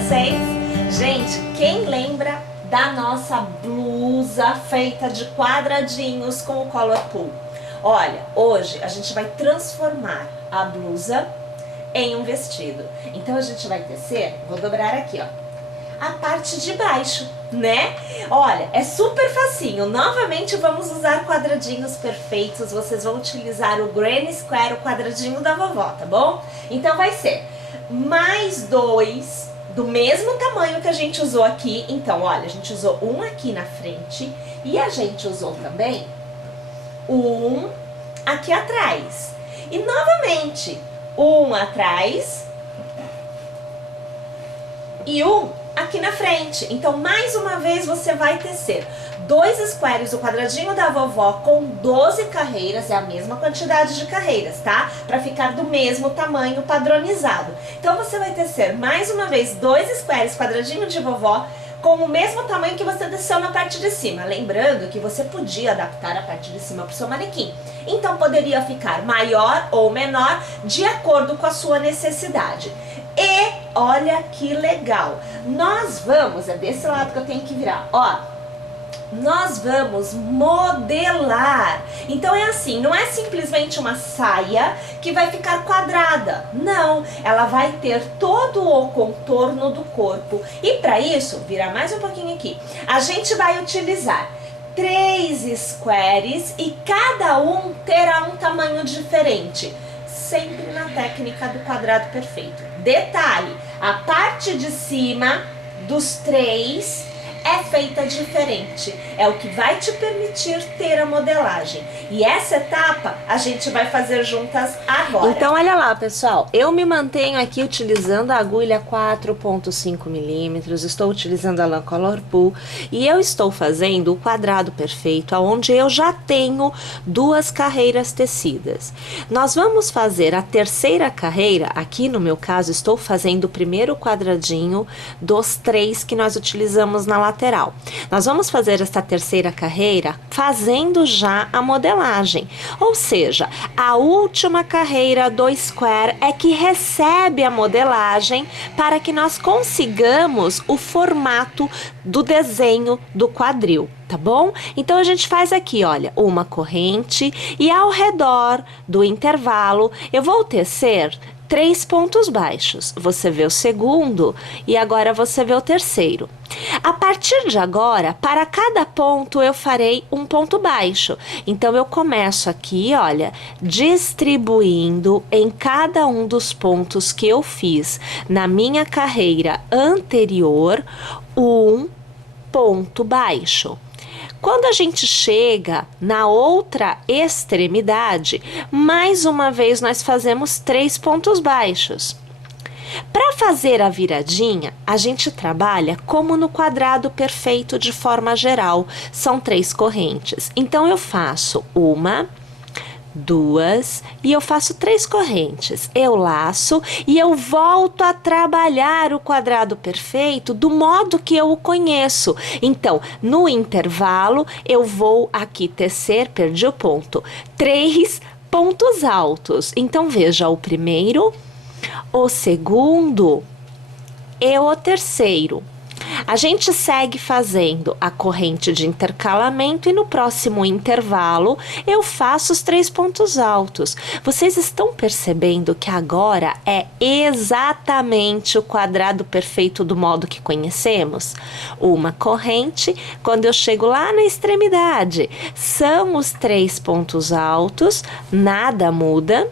vocês? Gente, quem lembra da nossa blusa feita de quadradinhos com o color pool? Olha, hoje a gente vai transformar a blusa em um vestido. Então a gente vai tecer, vou dobrar aqui, ó, a parte de baixo, né? Olha, é super facinho. Novamente vamos usar quadradinhos perfeitos. Vocês vão utilizar o Granny Square, o quadradinho da vovó, tá bom? Então vai ser mais dois do mesmo tamanho que a gente usou aqui. Então, olha, a gente usou um aqui na frente e a gente usou também um aqui atrás. E novamente, um atrás e um aqui na frente. Então, mais uma vez, você vai tecer dois squares, o quadradinho da vovó com 12 carreiras, é a mesma quantidade de carreiras, tá? Pra ficar do mesmo tamanho padronizado. Então, você vai tecer mais uma vez dois squares, quadradinho de vovó, com o mesmo tamanho que você teceu na parte de cima. Lembrando que você podia adaptar a parte de cima para o seu manequim. Então, poderia ficar maior ou menor de acordo com a sua necessidade. E olha que legal, nós vamos, é desse lado que eu tenho que virar, ó, nós vamos modelar. Então é assim, não é simplesmente uma saia que vai ficar quadrada, não, ela vai ter todo o contorno do corpo. E para isso, virar mais um pouquinho aqui, a gente vai utilizar 3 squares e cada um terá um tamanho diferente, sempre na técnica do quadrado perfeito. Detalhe, a parte de cima dos 3 é feita diferente, é o que vai te permitir ter a modelagem. E essa etapa a gente vai fazer juntas agora. Então olha lá, pessoal, eu me mantenho aqui utilizando a agulha 4.5 milímetros, estou utilizando a lã Color Pool e eu estou fazendo o quadrado perfeito, onde eu já tenho 2 carreiras tecidas. Nós vamos fazer a terceira carreira, aqui no meu caso estou fazendo o primeiro quadradinho dos 3 que nós utilizamos na lateral. Nós vamos fazer esta terceira carreira fazendo já a modelagem, ou seja, a última carreira do square é que recebe a modelagem para que nós consigamos o formato do desenho do quadril, tá bom? Então a gente faz aqui, olha, uma corrente e ao redor do intervalo eu vou tecer 3 pontos baixos. Você vê o segundo e agora você vê o terceiro. A partir de agora, para cada ponto eu farei um ponto baixo. Então eu começo aqui, olha, distribuindo em cada um dos pontos que eu fiz na minha carreira anterior um ponto baixo. Quando a gente chega na outra extremidade, mais uma vez nós fazemos 3 pontos baixos. Para fazer a viradinha, a gente trabalha como no quadrado perfeito de forma geral, são 3 correntes. Então eu faço 1, 2 e eu faço 3 correntes, eu laço e eu volto a trabalhar o quadrado perfeito do modo que eu o conheço. Então, no intervalo, eu vou aqui tecer, perdi o ponto, 3 pontos altos. Então, veja o primeiro, o segundo e o terceiro. A gente segue fazendo a corrente de intercalamento e no próximo intervalo eu faço os 3 pontos altos. Vocês estão percebendo que agora é exatamente o quadrado perfeito do modo que conhecemos? Uma corrente, quando eu chego lá na extremidade, são os 3 pontos altos, nada muda.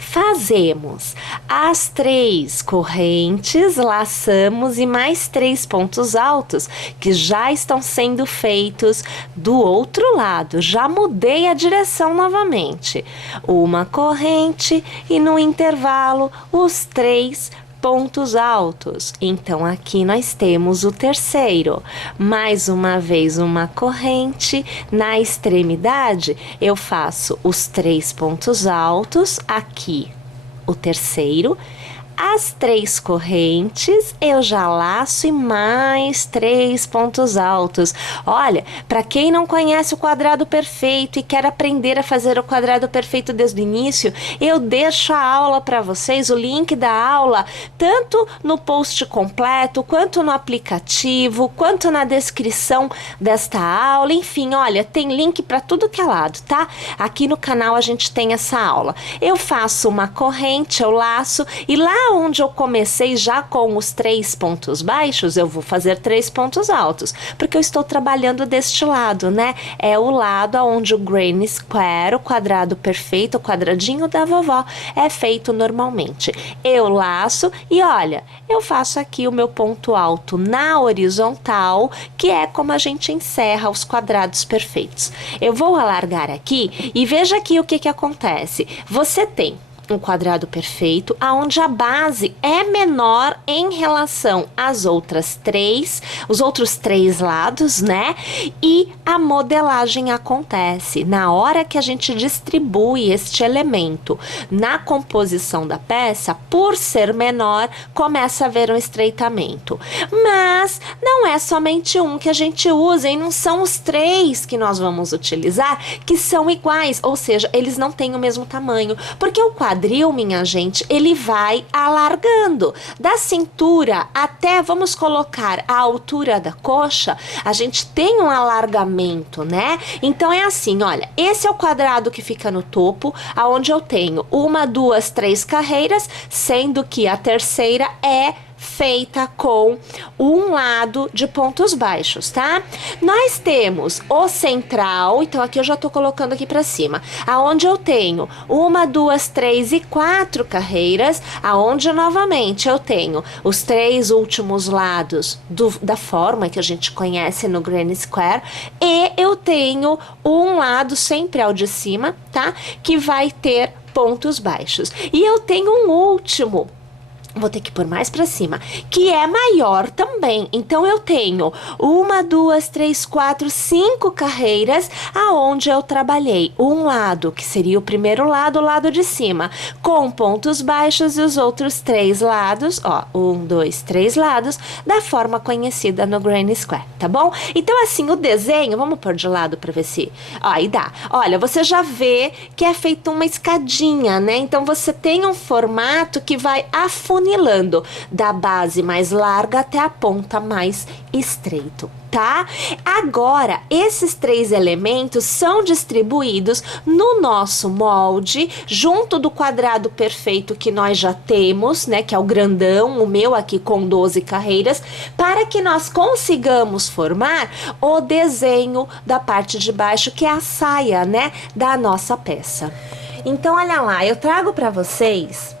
Fazemos as 3 correntes, laçamos e mais 3 pontos altos que já estão sendo feitos do outro lado. Já mudei a direção novamente. Uma corrente e no intervalo os 3 pontos altos. Então aqui nós temos o terceiro. Mais uma vez uma corrente, na extremidade eu faço os 3 pontos altos, aqui o terceiro, as 3 correntes, eu já laço e mais 3 pontos altos. Olha, para quem não conhece o quadrado perfeito e quer aprender a fazer o quadrado perfeito desde o início, eu deixo a aula para vocês, o link da aula, tanto no post completo, quanto no aplicativo, quanto na descrição desta aula. Enfim, olha, tem link para tudo que é lado, tá? Aqui no canal a gente tem essa aula. Eu faço uma corrente, eu laço, e lá onde eu comecei já com os 3 pontos baixos, eu vou fazer 3 pontos altos, porque eu estou trabalhando deste lado, né? É o lado onde o granny square, o quadrado perfeito, o quadradinho da vovó, é feito normalmente. Eu laço e olha, eu faço aqui o meu ponto alto na horizontal, que é como a gente encerra os quadrados perfeitos. Eu vou alargar aqui e veja aqui o que acontece. Você tem um quadrado perfeito, aonde a base é menor em relação às outras 3, os outros 3 lados, né? E a modelagem acontece na hora que a gente distribui este elemento na composição da peça. Por ser menor, começa a haver um estreitamento. Mas não é somente um que a gente usa, e não são os 3 que nós vamos utilizar que são iguais, ou seja, eles não têm o mesmo tamanho, porque o quadrado, minha gente, ele vai alargando da cintura até, vamos colocar, a altura da coxa, a gente tem um alargamento, né? Então é assim, olha, esse é o quadrado que fica no topo, aonde eu tenho 1, 2, 3 carreiras, sendo que a terceira é feita com um lado de pontos baixos, tá? Nós temos o central, então aqui eu já tô colocando aqui pra cima, aonde eu tenho 1, 2, 3 e 4 carreiras, aonde novamente eu tenho os 3 últimos lados da forma que a gente conhece no granny square, e eu tenho um lado sempre ao de cima, tá? Que vai ter pontos baixos. E eu tenho um último, vou ter que pôr mais para cima, que é maior também. Então eu tenho 1, 2, 3, 4, 5 carreiras aonde eu trabalhei um lado, que seria o primeiro lado, o lado de cima, com pontos baixos, e os outros 3 lados, ó, 1, 2, 3 lados, da forma conhecida no granny square, tá bom? Então assim, o desenho, vamos pôr de lado para ver se, ó, aí dá. Olha, você já vê que é feito uma escadinha, né? Então você tem um formato que vai afunilando da base mais larga até a ponta mais estreito, tá? Agora, esses 3 elementos são distribuídos no nosso molde, junto do quadrado perfeito que nós já temos, né? Que é o grandão, o meu aqui com 12 carreiras, para que nós consigamos formar o desenho da parte de baixo, que é a saia, né? Da nossa peça. Então, olha lá, eu trago para vocês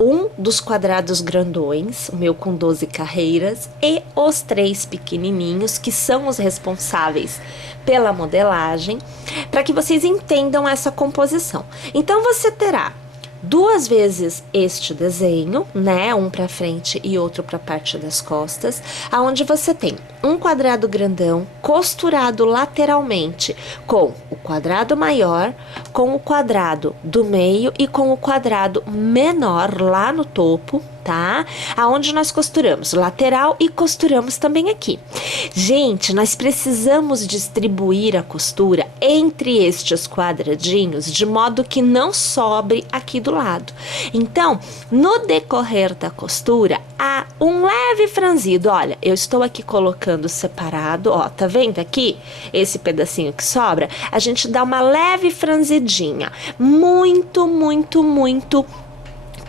um dos quadrados grandões, o meu com 12 carreiras, e os 3 pequenininhos, que são os responsáveis pela modelagem, para que vocês entendam essa composição. Então, você terá 2 vezes este desenho, né? Um para frente e outro para a parte das costas, aonde você tem um quadrado grandão costurado lateralmente com o quadrado maior, com o quadrado do meio e com o quadrado menor lá no topo, tá? Aonde nós costuramos lateral e costuramos também aqui. Gente, nós precisamos distribuir a costura entre estes quadradinhos de modo que não sobre aqui do lado. Então, no decorrer da costura, há um leve franzido. Olha, eu estou aqui colocando separado, ó, tá vendo aqui? Esse pedacinho que sobra, a gente dá uma leve franzidinha, muito, muito, muito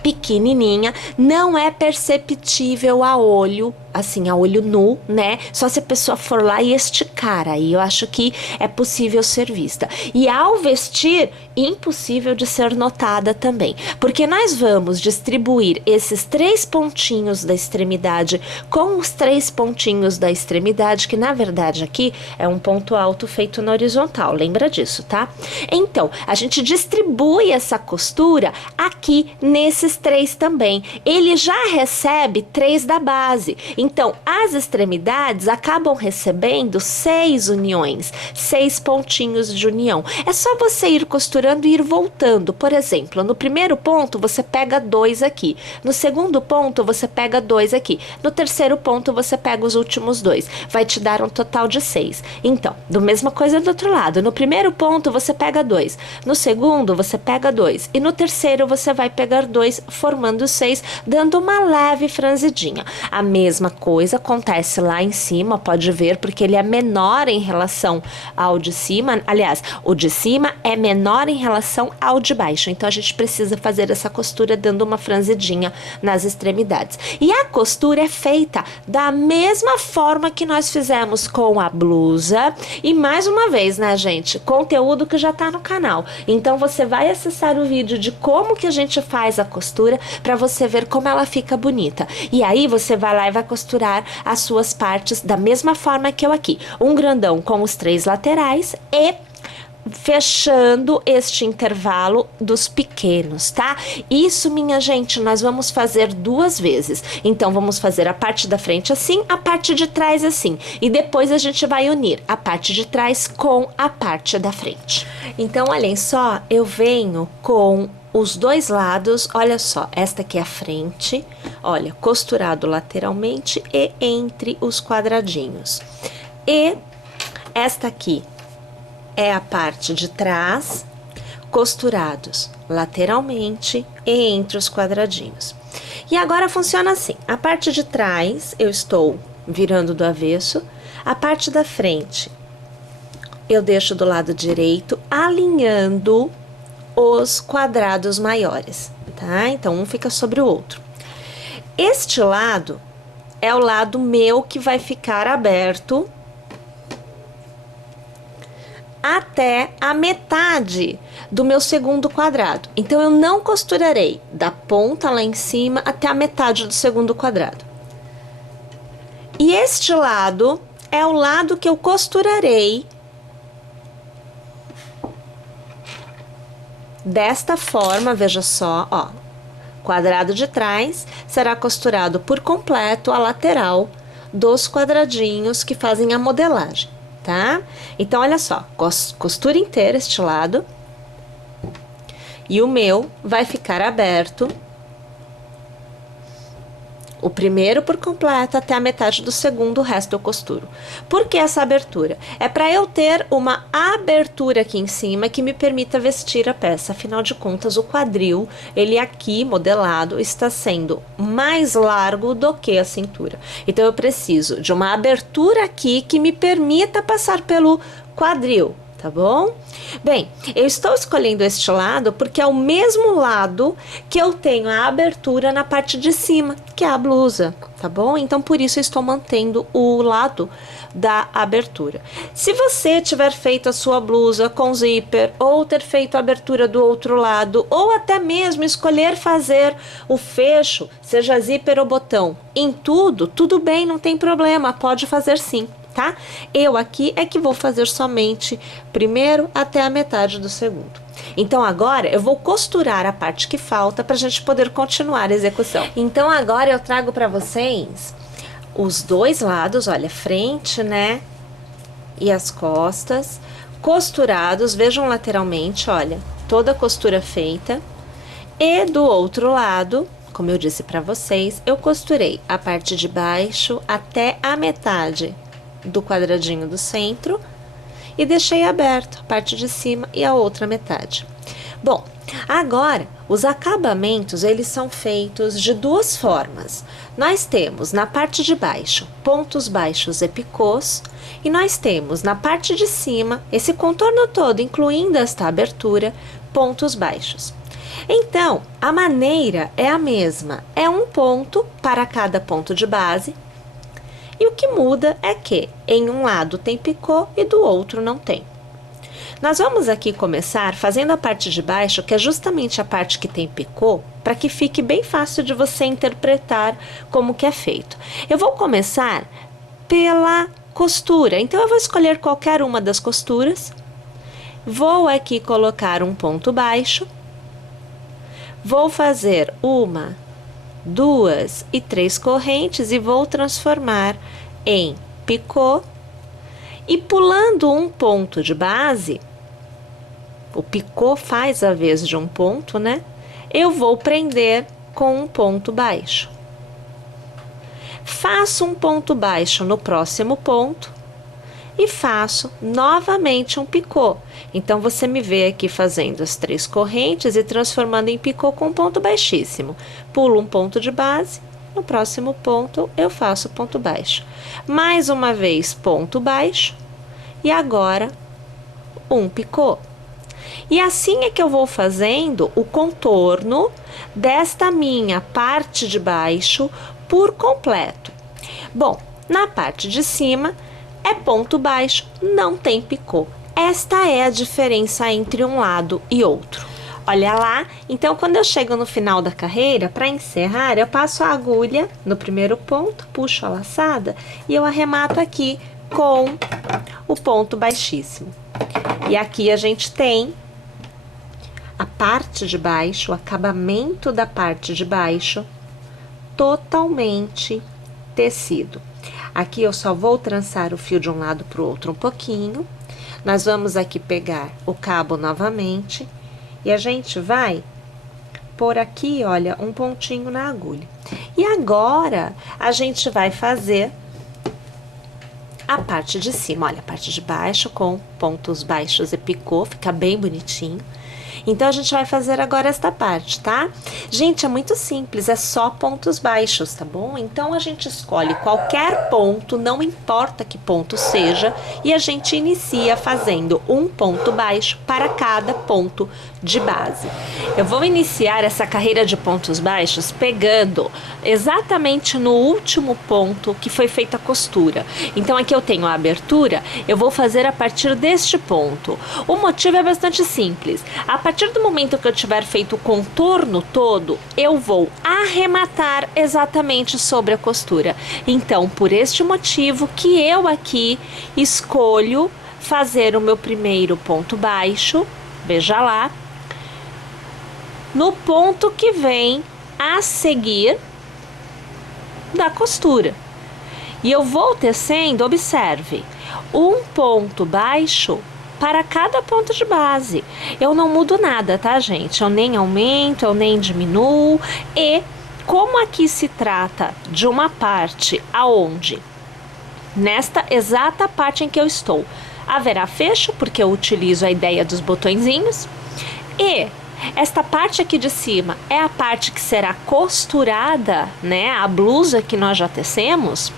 pequenininha, não é perceptível a olho, assim, a olho nu, né? Só se a pessoa for lá e esticar, aí eu acho que é possível ser vista. E ao vestir, impossível de ser notada também, porque nós vamos distribuir esses 3 pontinhos da extremidade com os 3 pontinhos da extremidade, que na verdade aqui é um ponto alto feito na horizontal, lembra disso, tá? Então, a gente distribui essa costura aqui nesses 3 também. Ele já recebe 3 da base. Então, as extremidades acabam recebendo 6 uniões, 6 pontinhos de união. É só você ir costurando e ir voltando. Por exemplo, no primeiro ponto você pega 2 aqui, no segundo ponto você pega 2 aqui, no terceiro ponto você pega os últimos 2. Vai te dar um total de 6. Então, do mesma coisa do outro lado. No primeiro ponto você pega 2, no segundo você pega 2 e no terceiro você vai pegar 2, formando 6, dando uma leve franzidinha. A mesma coisa acontece lá em cima, pode ver, porque ele é menor em relação ao de cima. Aliás, o de cima é menor em relação ao de baixo. Então a gente precisa fazer essa costura dando uma franzidinha nas extremidades. E a costura é feita da mesma forma que nós fizemos com a blusa. E mais uma vez, né, gente? Conteúdo que já tá no canal. Então você vai acessar o vídeo de como que a gente faz a costura para você ver como ela fica bonita. E aí você vai lá e vai costurar as suas partes da mesma forma que eu aqui. Um grandão com os 3 laterais e fechando este intervalo dos pequenos, tá? Isso, minha gente, nós vamos fazer 2 vezes. Então, vamos fazer a parte da frente assim, a parte de trás assim. E depois a gente vai unir a parte de trás com a parte da frente. Então, olhem só, eu venho com os 2 lados, olha só, esta aqui é a frente, olha, costurado lateralmente e entre os quadradinhos. E esta aqui é a parte de trás, costurados lateralmente e entre os quadradinhos. E agora funciona assim, a parte de trás eu estou virando do avesso, a parte da frente eu deixo do lado direito, alinhando os quadrados maiores, tá? Então, um fica sobre o outro. Este lado é o lado meu que vai ficar aberto até a metade do meu segundo quadrado. Então, eu não costurarei da ponta lá em cima até a metade do segundo quadrado. E este lado é o lado que eu costurarei desta forma, veja só, ó. Quadrado de trás será costurado por completo a lateral dos quadradinhos que fazem a modelagem, tá? Então, olha só, costura inteira este lado. E o meu vai ficar aberto, o primeiro por completo até a metade do segundo, o resto eu costuro. Por que essa abertura? É para eu ter uma abertura aqui em cima que me permita vestir a peça. Afinal de contas, o quadril, ele aqui modelado, está sendo mais largo do que a cintura. Então, eu preciso de uma abertura aqui que me permita passar pelo quadril. Tá bom? Bem, eu estou escolhendo este lado porque é o mesmo lado que eu tenho a abertura na parte de cima, que é a blusa, tá bom? Então, por isso eu estou mantendo o lado da abertura. Se você tiver feito a sua blusa com zíper, ou ter feito a abertura do outro lado, ou até mesmo escolher fazer o fecho, seja zíper ou botão, em tudo bem, não tem problema, pode fazer sim. Tá? Eu aqui é que vou fazer somente primeiro até a metade do segundo. Então, agora eu vou costurar a parte que falta para a gente poder continuar a execução. Então, agora eu trago para vocês os 2 lados, olha, frente, né? E as costas, costurados, vejam lateralmente, olha, toda a costura feita. E do outro lado, como eu disse para vocês, eu costurei a parte de baixo até a metade do quadradinho do centro e deixei aberto a parte de cima e a outra metade. Bom, agora os acabamentos eles são feitos de 2 formas. Nós temos na parte de baixo pontos baixos e picôs e nós temos na parte de cima esse contorno todo, incluindo esta abertura, pontos baixos. Então, a maneira é a mesma, é um ponto para cada ponto de base. E o que muda é que em um lado tem picô e do outro não tem. Nós vamos aqui começar fazendo a parte de baixo, que é justamente a parte que tem picô, para que fique bem fácil de você interpretar como que é feito. Eu vou começar pela costura, então eu vou escolher qualquer uma das costuras, vou aqui colocar um ponto baixo, vou fazer 1, 2 e 3 correntes e vou transformar em picô. E pulando um ponto de base, o picô faz a vez de um ponto, né? Eu vou prender com um ponto baixo. Faço um ponto baixo no próximo ponto e faço novamente um picô. Então, você me vê aqui fazendo as 3 correntes e transformando em picô com um ponto baixíssimo. Pulo um ponto de base, no próximo ponto eu faço ponto baixo. Mais uma vez, ponto baixo e agora um picô. E assim é que eu vou fazendo o contorno desta minha parte de baixo por completo. Bom, na parte de cima é ponto baixo, não tem picô. Esta é a diferença entre um lado e outro. Olha lá, então quando eu chego no final da carreira, para encerrar, eu passo a agulha no primeiro ponto, puxo a laçada e eu arremato aqui com o ponto baixíssimo. E aqui a gente tem a parte de baixo, o acabamento da parte de baixo, totalmente tecido. Aqui eu só vou trançar o fio de um lado para o outro um pouquinho. Nós vamos aqui pegar o cabo novamente e a gente vai pôr aqui, olha, um pontinho na agulha. E agora a gente vai fazer a parte de cima, olha, a parte de baixo com pontos baixos e picô, fica bem bonitinho. Então, a gente vai fazer agora esta parte, tá? Gente, é muito simples, é só pontos baixos, tá bom? Então, a gente escolhe qualquer ponto, não importa que ponto seja, e a gente inicia fazendo um ponto baixo para cada ponto de base. Eu vou iniciar essa carreira de pontos baixos pegando exatamente no último ponto que foi feita a costura. Então, aqui eu tenho a abertura, eu vou fazer a partir deste ponto. O motivo é bastante simples. A partir do momento que eu tiver feito o contorno todo, eu vou arrematar exatamente sobre a costura. Então, por este motivo que eu aqui escolho fazer o meu primeiro ponto baixo, veja lá, no ponto que vem a seguir da costura. E eu vou tecendo, observe, um ponto baixo para cada ponto de base. Eu não mudo nada, tá, gente? Eu nem aumento, eu nem diminuo. E como aqui se trata de uma parte aonde, nesta exata parte em que eu estou, haverá fecho, porque eu utilizo a ideia dos botõezinhos. E esta parte aqui de cima é a parte que será costurada, né? A blusa que nós já tecemos.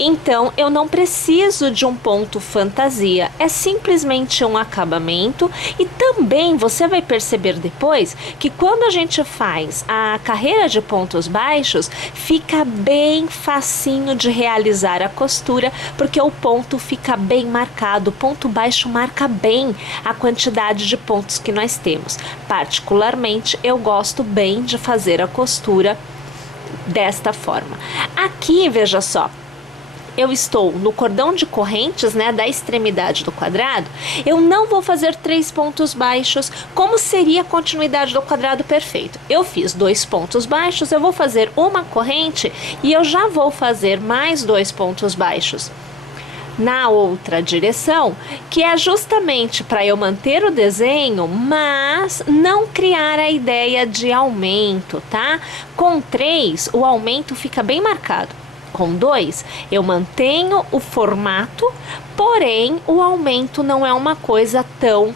Então, eu não preciso de um ponto fantasia, é simplesmente um acabamento. E também você vai perceber depois que quando a gente faz a carreira de pontos baixos, fica bem facinho de realizar a costura, porque o ponto fica bem marcado, o ponto baixo marca bem a quantidade de pontos que nós temos. Particularmente, eu gosto bem de fazer a costura desta forma. Aqui, veja só, eu estou no cordão de correntes, né, da extremidade do quadrado. Eu não vou fazer 3 pontos baixos, como seria a continuidade do quadrado perfeito. Eu fiz 2 pontos baixos, eu vou fazer uma corrente e eu já vou fazer mais 2 pontos baixos na outra direção, que é justamente para eu manter o desenho, mas não criar a ideia de aumento, tá? Com 3, o aumento fica bem marcado. Com 2, eu mantenho o formato, porém o aumento não é uma coisa tão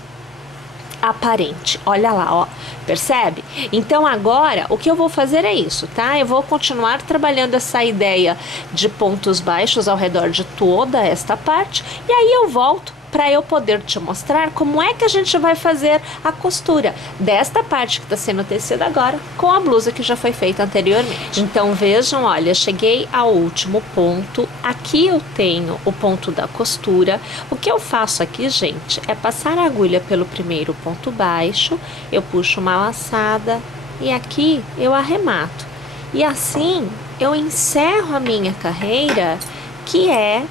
aparente. Olha lá, ó, percebe? Então agora o que eu vou fazer é isso, tá? Eu vou continuar trabalhando essa ideia de pontos baixos ao redor de toda esta parte e aí eu volto para eu poder te mostrar como é que a gente vai fazer a costura desta parte que está sendo tecida agora com a blusa que já foi feita anteriormente. Então vejam, olha, cheguei ao último ponto, aqui eu tenho o ponto da costura. O que eu faço aqui, gente, é passar a agulha pelo primeiro ponto baixo, eu puxo uma laçada e aqui eu arremato. E assim eu encerro a minha carreira, que é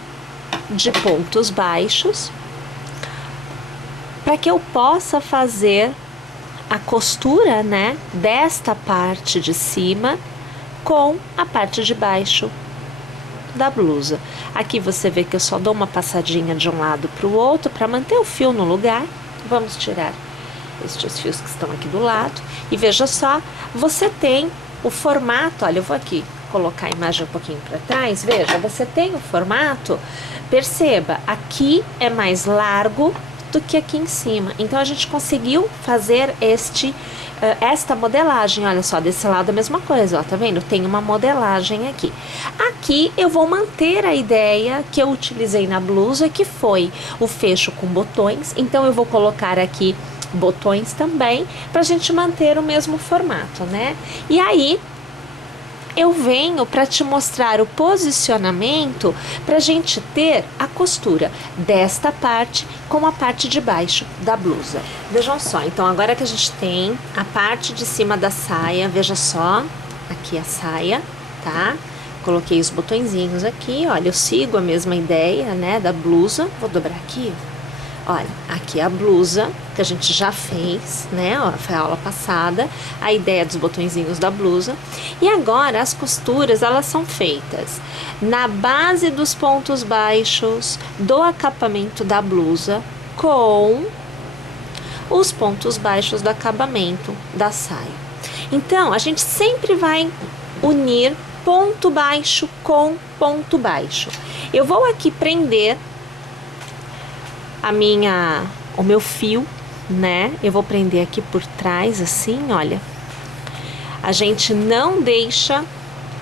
de pontos baixos, para que eu possa fazer a costura, né, desta parte de cima com a parte de baixo da blusa. Aqui você vê que eu só dou uma passadinha de um lado para o outro para manter o fio no lugar. Vamos tirar estes fios que estão aqui do lado e veja só, você tem o formato, olha, eu vou aqui colocar a imagem um pouquinho para trás, veja, você tem o formato, perceba, aqui é mais largo do que aqui em cima, então a gente conseguiu fazer esta modelagem, olha só, desse lado a mesma coisa, ó, tá vendo? Tem uma modelagem aqui. Aqui eu vou manter a ideia que eu utilizei na blusa, que foi o fecho com botões, então eu vou colocar aqui botões também, pra gente manter o mesmo formato, né? E aí, eu venho para te mostrar o posicionamento para a gente ter a costura desta parte com a parte de baixo da blusa. Vejam só, então agora que a gente tem a parte de cima da saia, veja só, aqui a saia, tá? Coloquei os botõezinhos aqui, olha, eu sigo a mesma ideia, né, da blusa. Vou dobrar aqui, olha, aqui a blusa que a gente já fez, né? Ó, foi a aula passada, a ideia dos botõezinhos da blusa. E agora as costuras, elas são feitas na base dos pontos baixos do acabamento da blusa com os pontos baixos do acabamento da saia. Então, a gente sempre vai unir ponto baixo com ponto baixo. Eu vou aqui prender o meu fio, né? Eu vou prender aqui por trás, assim, olha. A gente não deixa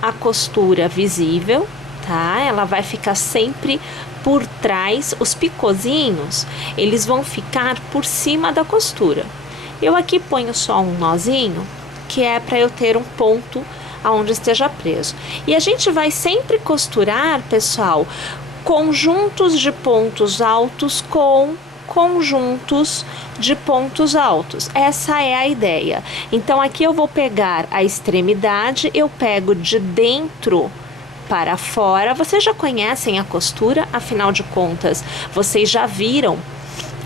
a costura visível, tá? Ela vai ficar sempre por trás. Os picôzinhos, eles vão ficar por cima da costura. Eu aqui ponho só um nozinho, que é para eu ter um ponto aonde esteja preso. E a gente vai sempre costurar, pessoal, conjuntos de pontos altos com conjuntos de pontos altos. Essa é a ideia. Então aqui eu vou pegar a extremidade, eu pego de dentro para fora. Vocês já conhecem a costura, afinal de contas, vocês já viram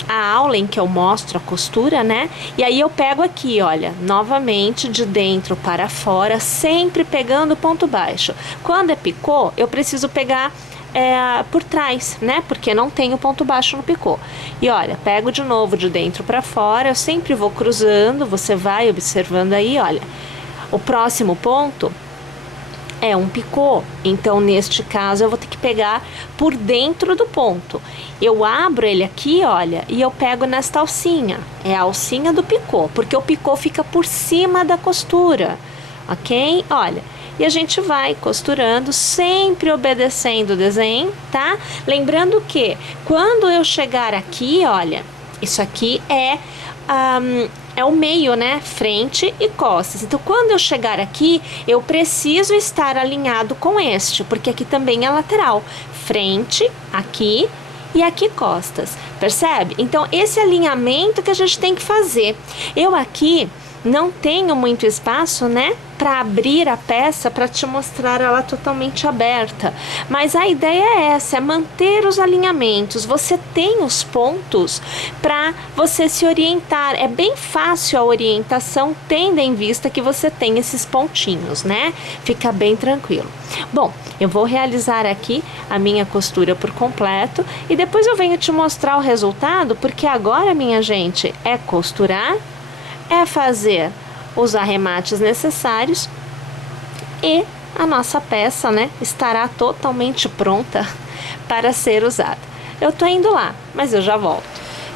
a aula em que eu mostro a costura, né? E aí eu pego aqui, olha, novamente de dentro para fora, sempre pegando ponto baixo. Quando é picô, eu preciso pegar por trás, né? Porque não tem o ponto baixo no picô. E olha, pego de novo de dentro para fora, eu sempre vou cruzando, você vai observando aí, olha. O próximo ponto é um picô, então neste caso eu vou ter que pegar por dentro do ponto. Eu abro ele aqui, olha, e eu pego nesta alcinha, é a alcinha do picô, porque o picô fica por cima da costura, ok? Olha, e a gente vai costurando, sempre obedecendo o desenho, tá? Lembrando que quando eu chegar aqui, olha, isso aqui é o meio, né? Frente e costas. Então, quando eu chegar aqui, eu preciso estar alinhado com este, porque aqui também é lateral. Frente, aqui e aqui costas, percebe? Então, esse alinhamento que a gente tem que fazer. Eu aqui não tenho muito espaço, né, para abrir a peça para te mostrar ela totalmente aberta, mas a ideia é essa, é manter os alinhamentos. Você tem os pontos para você se orientar, é bem fácil a orientação, tendo em vista que você tem esses pontinhos, né, fica bem tranquilo. Bom, eu vou realizar aqui a minha costura por completo e depois eu venho te mostrar o resultado, porque agora, minha gente, é costurar, é fazer os arremates necessários e a nossa peça, né, estará totalmente pronta para ser usada. Eu tô indo lá, mas eu já volto.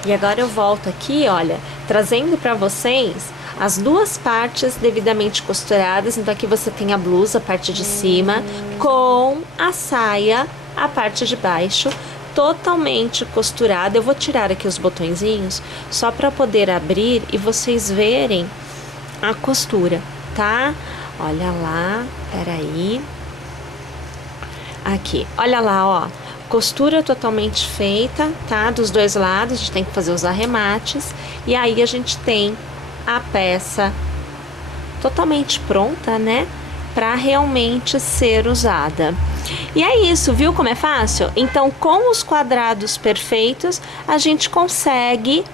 E agora eu volto aqui, olha, trazendo para vocês as duas partes devidamente costuradas. Então aqui você tem a blusa, a parte de cima, com a saia, a parte de baixo, totalmente costurada. Eu vou tirar aqui os botõezinhos só para poder abrir e vocês verem a costura, tá? Olha lá, peraí. Aqui, olha lá, ó. Costura totalmente feita, tá? Dos dois lados, a gente tem que fazer os arremates. E aí a gente tem a peça totalmente pronta, né? Para realmente ser usada. E é isso, viu como é fácil? Então, com os quadrados perfeitos, a gente consegue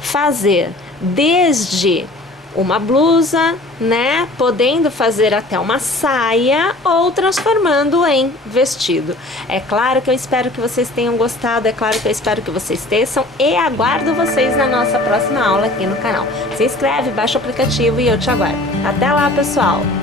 fazer desde uma blusa, né? Podendo fazer até uma saia ou transformando em vestido. É claro que eu espero que vocês tenham gostado, é claro que eu espero que vocês teçam e aguardo vocês na nossa próxima aula aqui no canal. Se inscreve, baixa o aplicativo e eu te aguardo. Até lá, pessoal!